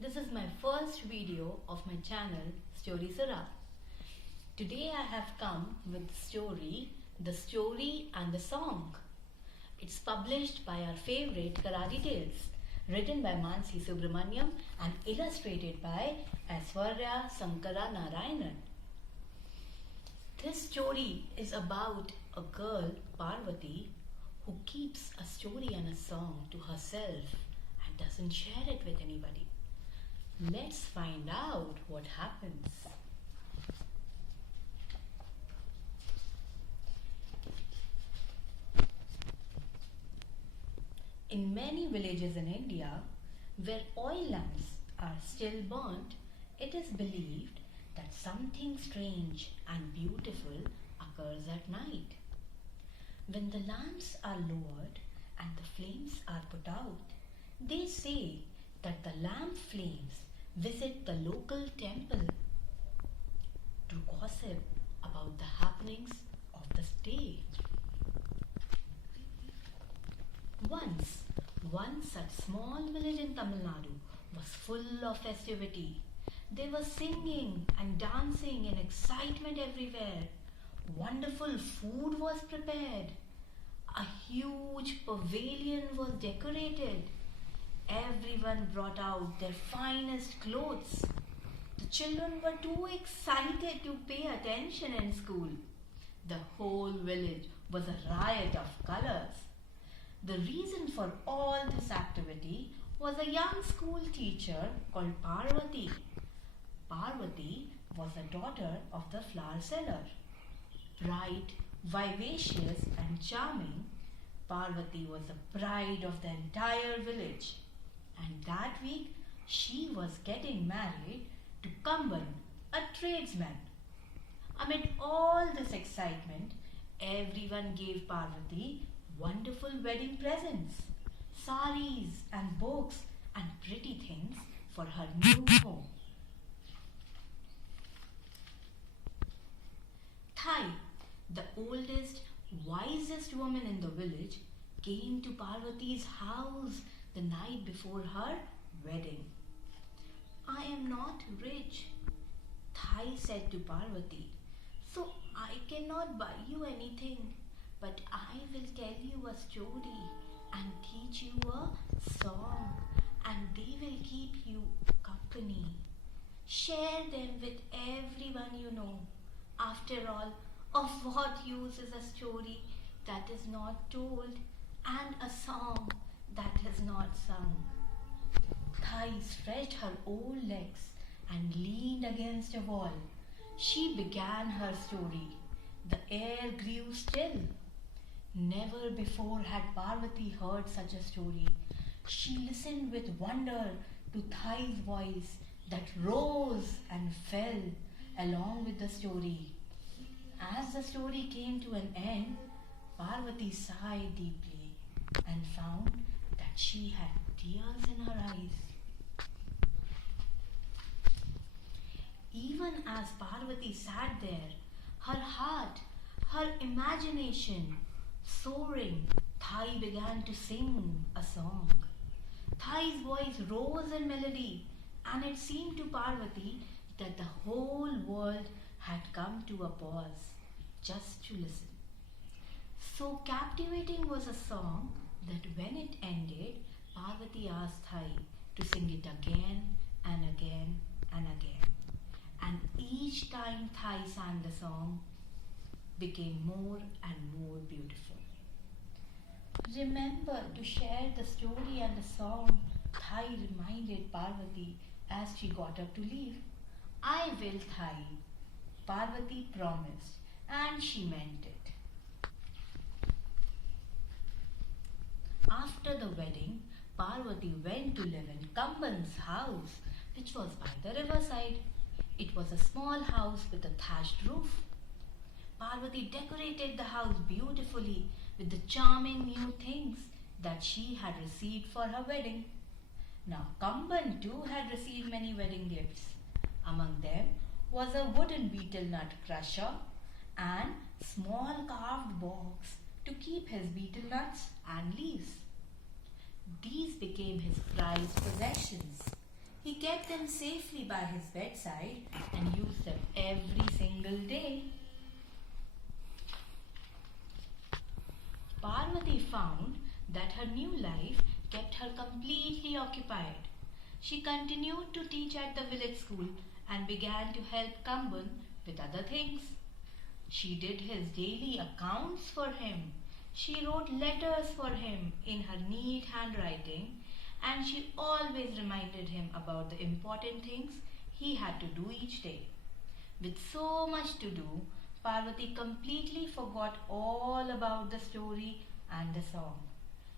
This is my first video of my channel Story Sura. Today I have come with the story The Story and the Song. It's published by our favorite Karadi Tales, written by Mansi Subramaniam and illustrated by Aishwarya Sankara Narayanan. This story is about a girl, Parvathi, who keeps a story and a song to herself and doesn't share it with anybody. Let's find out what happens. In many villages in India, where oil lamps are still burnt, it is believed that something strange and beautiful occurs at night. When the lamps are lowered and the flames are put out, they say that the lamp flames visit the local temple to gossip about the happenings of the day. Once, one such small village in Tamil Nadu was full of festivity. They were singing and dancing in excitement everywhere. Wonderful food was prepared. A huge pavilion was decorated. Everyone brought out their finest clothes. The children were too excited to pay attention in school. The whole village was a riot of colors. The reason for all this activity was a young school teacher called Parvathi. Parvathi was the daughter of the flower seller. Bright, vivacious and charming, Parvathi was the pride of the entire village. And that week, she was getting married to Kamban, a tradesman. Amid all this excitement, everyone gave Parvathi wonderful wedding presents, saris and books and pretty things for her new home. Thai, the oldest, wisest woman in the village, came to Parvathi's house the night before her wedding. I am not rich, Thai said to Parvathi, so I cannot buy you anything, but I will tell you a story and teach you a song, and they will keep you company. Share them with everyone you know. After all, of what use is a story that is not told and a song that is not sung? Thai stretched her old legs and leaned against a wall. She began her story. The air grew still. Never before had Parvathi heard such a story. She listened with wonder to Thai's voice that rose and fell along with the story. As the story came to an end, Parvathi sighed deeply and found that she had tears in her eyes. Even as Parvathi sat there, her heart, her imagination soaring, Thai began to sing a song. Thai's voice rose in melody, and it seemed to Parvathi that the whole world had come to a pause just to listen. So captivating was a song that when it ended, Parvathi asked Thai to sing it again and again and again. And each time Thai sang the song, became more and more beautiful. Remember to share the story and the song, Thai reminded Parvathi as she got up to leave. I will, Thai, Parvathi promised, and she meant it. After the wedding, Parvathi went to live in Kamban's house, which was by the riverside. It was a small house with a thatched roof. Parvathi decorated the house beautifully with the charming new things that she had received for her wedding. Now Kamban too had received many wedding gifts. Among them was a wooden betel nut crusher and small carved box to keep his betel nuts and leaves. These became his prized possessions. He kept them safely by his bedside and used them every single day. Parvati found that her new life kept her completely occupied. She continued to teach at the village school and began to help Kamban with other things. She did his daily accounts for him. She wrote letters for him in her neat handwriting, and she always reminded him about the important things he had to do each day. With so much to do, Parvati completely forgot all about the story and the song.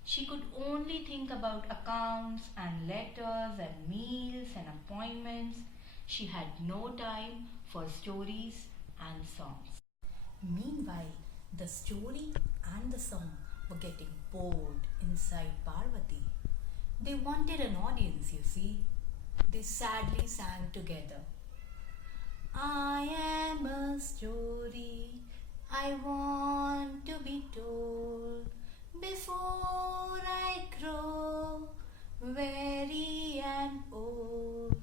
She could only think about accounts and letters and meals and appointments. She had no time for stories and songs. Meanwhile, the story and the song were getting bored inside Parvati. They wanted an audience, you see. They sadly sang together. I am a story I want to be told before I grow weary and old.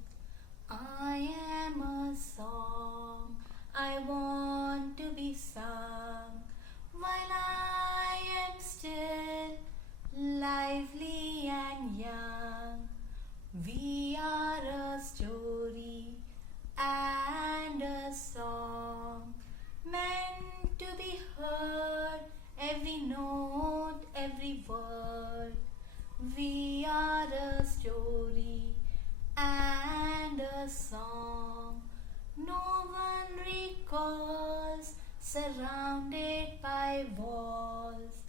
I am a song I want to be sung while I am still lively and young. We are a story and a song meant to be heard, every note, every word. We are a story and a song no one recalls, surrounded by walls.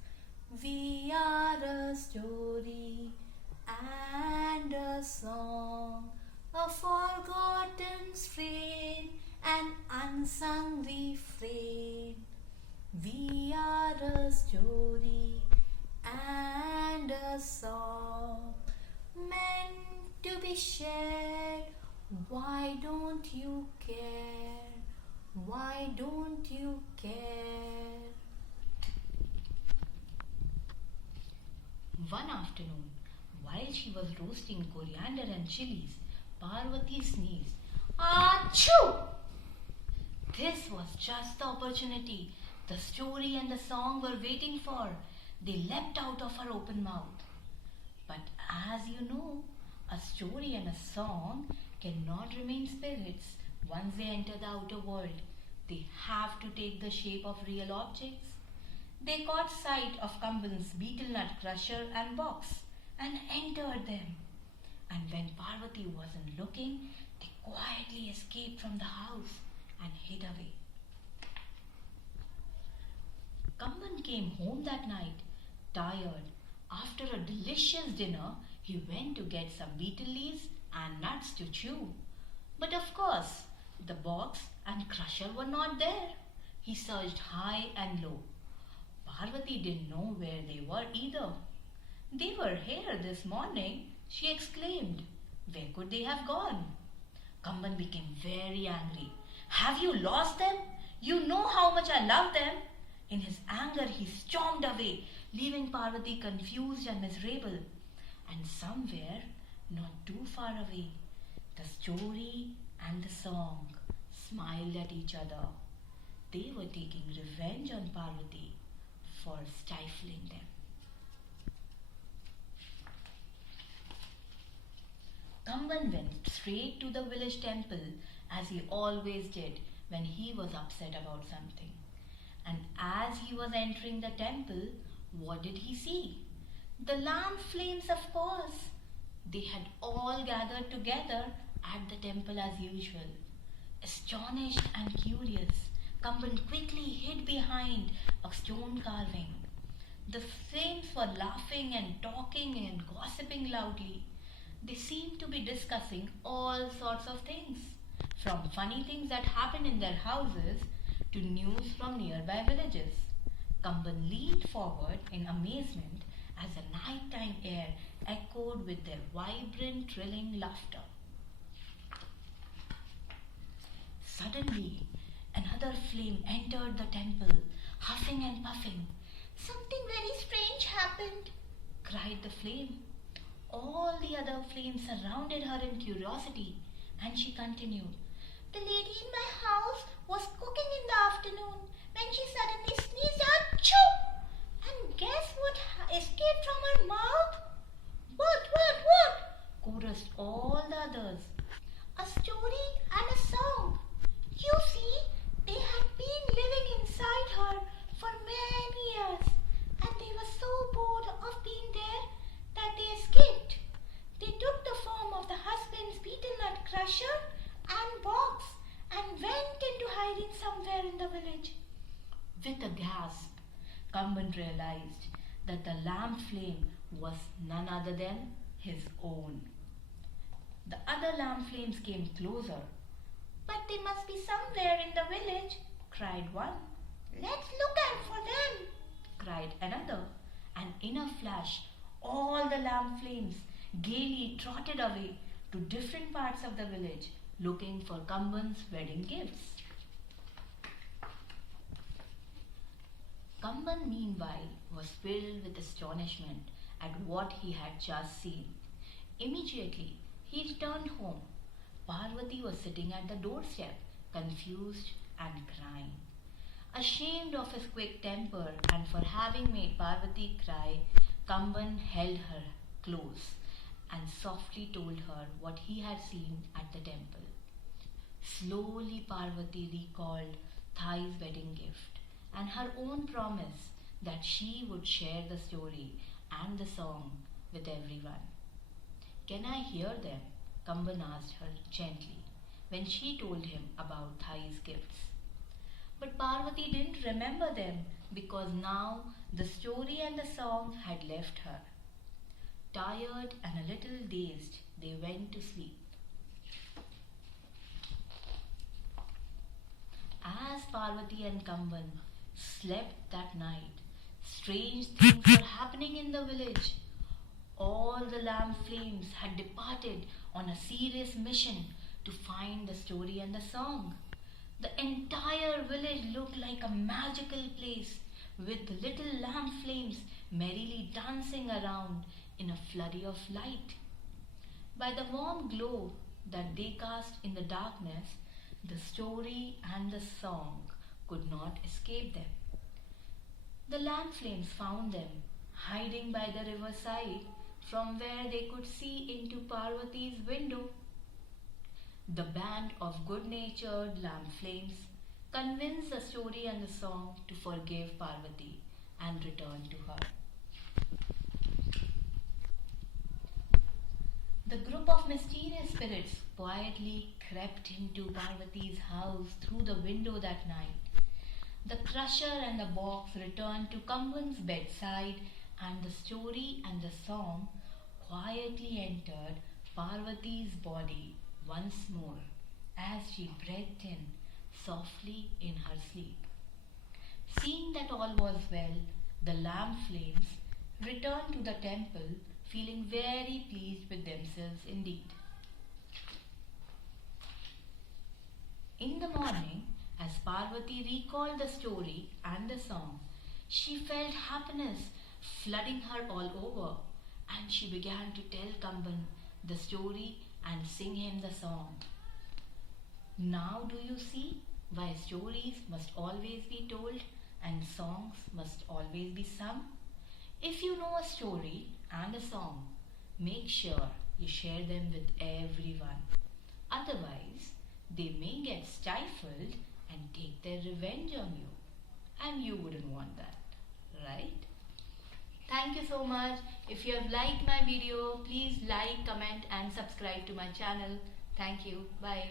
We are a story and a song, a forgotten strain, an unsung refrain. We are a story and a song meant to be shared. Why don't you care? Why don't you care? One afternoon, while she was roasting coriander and chilies, Parvati sneezed. Achoo! This was just the opportunity the story and the song were waiting for. They leapt out of her open mouth. But as you know, a story and a song cannot remain spirits once they enter the outer world. They have to take the shape of real objects. They caught sight of Kamban's beetle nut crusher and box and entered them. And when Parvati wasn't looking, they quietly escaped from the house and hid away. Kamban came home that night, tired. After a delicious dinner, he went to get some beetle leaves and nuts to chew. But of course, the box and crusher were not there. He searched high and low. Parvati didn't know where they were either. They were here this morning, she exclaimed. Where could they have gone? Kamban became very angry. Have you lost them? You know how much I love them. In his anger, he stormed away, leaving Parvati confused and miserable. And somewhere, not too far away, the story and the song smiled at each other. They were taking revenge on Parvati for stifling them. Kamban went straight to the village temple as he always did when he was upset about something. And as he was entering the temple, what did he see? The lamp flames, of course. They had all gathered together at the temple as usual. Astonished and curious, Kamban quickly hid behind a stone carving. The flames were laughing and talking and gossiping loudly. They seemed to be discussing all sorts of things, from funny things that happened in their houses to news from nearby villages. Kamban leaned forward in amazement as the nighttime air echoed with their vibrant, thrilling laughter. Suddenly, another flame entered the temple, huffing and puffing. Something very strange happened, cried the flame. All the other flames surrounded her in curiosity, and she continued. The lady in my house was cooking in the afternoon when she suddenly sneezed out, "Choo!" And guess what escaped from her mouth? What? Chorused all the others. A story and a song. You see, they had been living inside her for many years, and they were so bored of being there that they escaped. They took the form of the husband's beetle nut crusher and box and went into hiding somewhere in the village. With a gasp, Kamban realized that the lamp flame was none other than his own. The other lamp flames came closer. But they must be somewhere in the village, cried one. Let's look out for them, cried another. And in a flash, all the lamp flames gaily trotted away to different parts of the village, looking for Kamban's wedding gifts. Kamban, meanwhile, was filled with astonishment at what he had just seen. Immediately, he returned home. Parvati was sitting at the doorstep, confused and crying. Ashamed of his quick temper and for having made Parvati cry, Kamban held her close and softly told her what he had seen at the temple. Slowly Parvati recalled Thai's wedding gift and her own promise that she would share the story and the song with everyone. Can I hear them? Kamban asked her gently when she told him about Thai's gifts. But Parvati didn't remember them because now the story and the song had left her. Tired and a little dazed, they went to sleep. As Parvati and Kamban slept that night, strange things were happening in the village. All the lamp flames had departed on a serious mission to find the story and the song. The entire village looked like a magical place with the little lamp flames merrily dancing around in a flurry of light. By the warm glow that they cast in the darkness, the story and the song could not escape them. The lamp flames found them hiding by the riverside from where they could see into Parvati's window. The band of good-natured lamp flames convinced the story and the song to forgive Parvati and return to her. The group of mysterious spirits quietly crept into Parvati's house through the window that night. The crusher and the box returned to Kamban's bedside, and the story and the song quietly entered Parvati's body once more as she breathed in softly in her sleep. Seeing that all was well, the lamp flames returned to the temple, feeling very pleased with themselves indeed. In the morning, as Parvati recalled the story and the song, she felt happiness flooding her all over, and she began to tell Kamban the story and sing him the song. Now do you see why stories must always be told and songs must always be sung? If you know a story and a song, make sure you share them with everyone. Otherwise, they may get stifled and take their revenge on you. And you wouldn't want that, right? Thank you so much. If you have liked my video, please like, comment and subscribe to my channel. Thank you. Bye.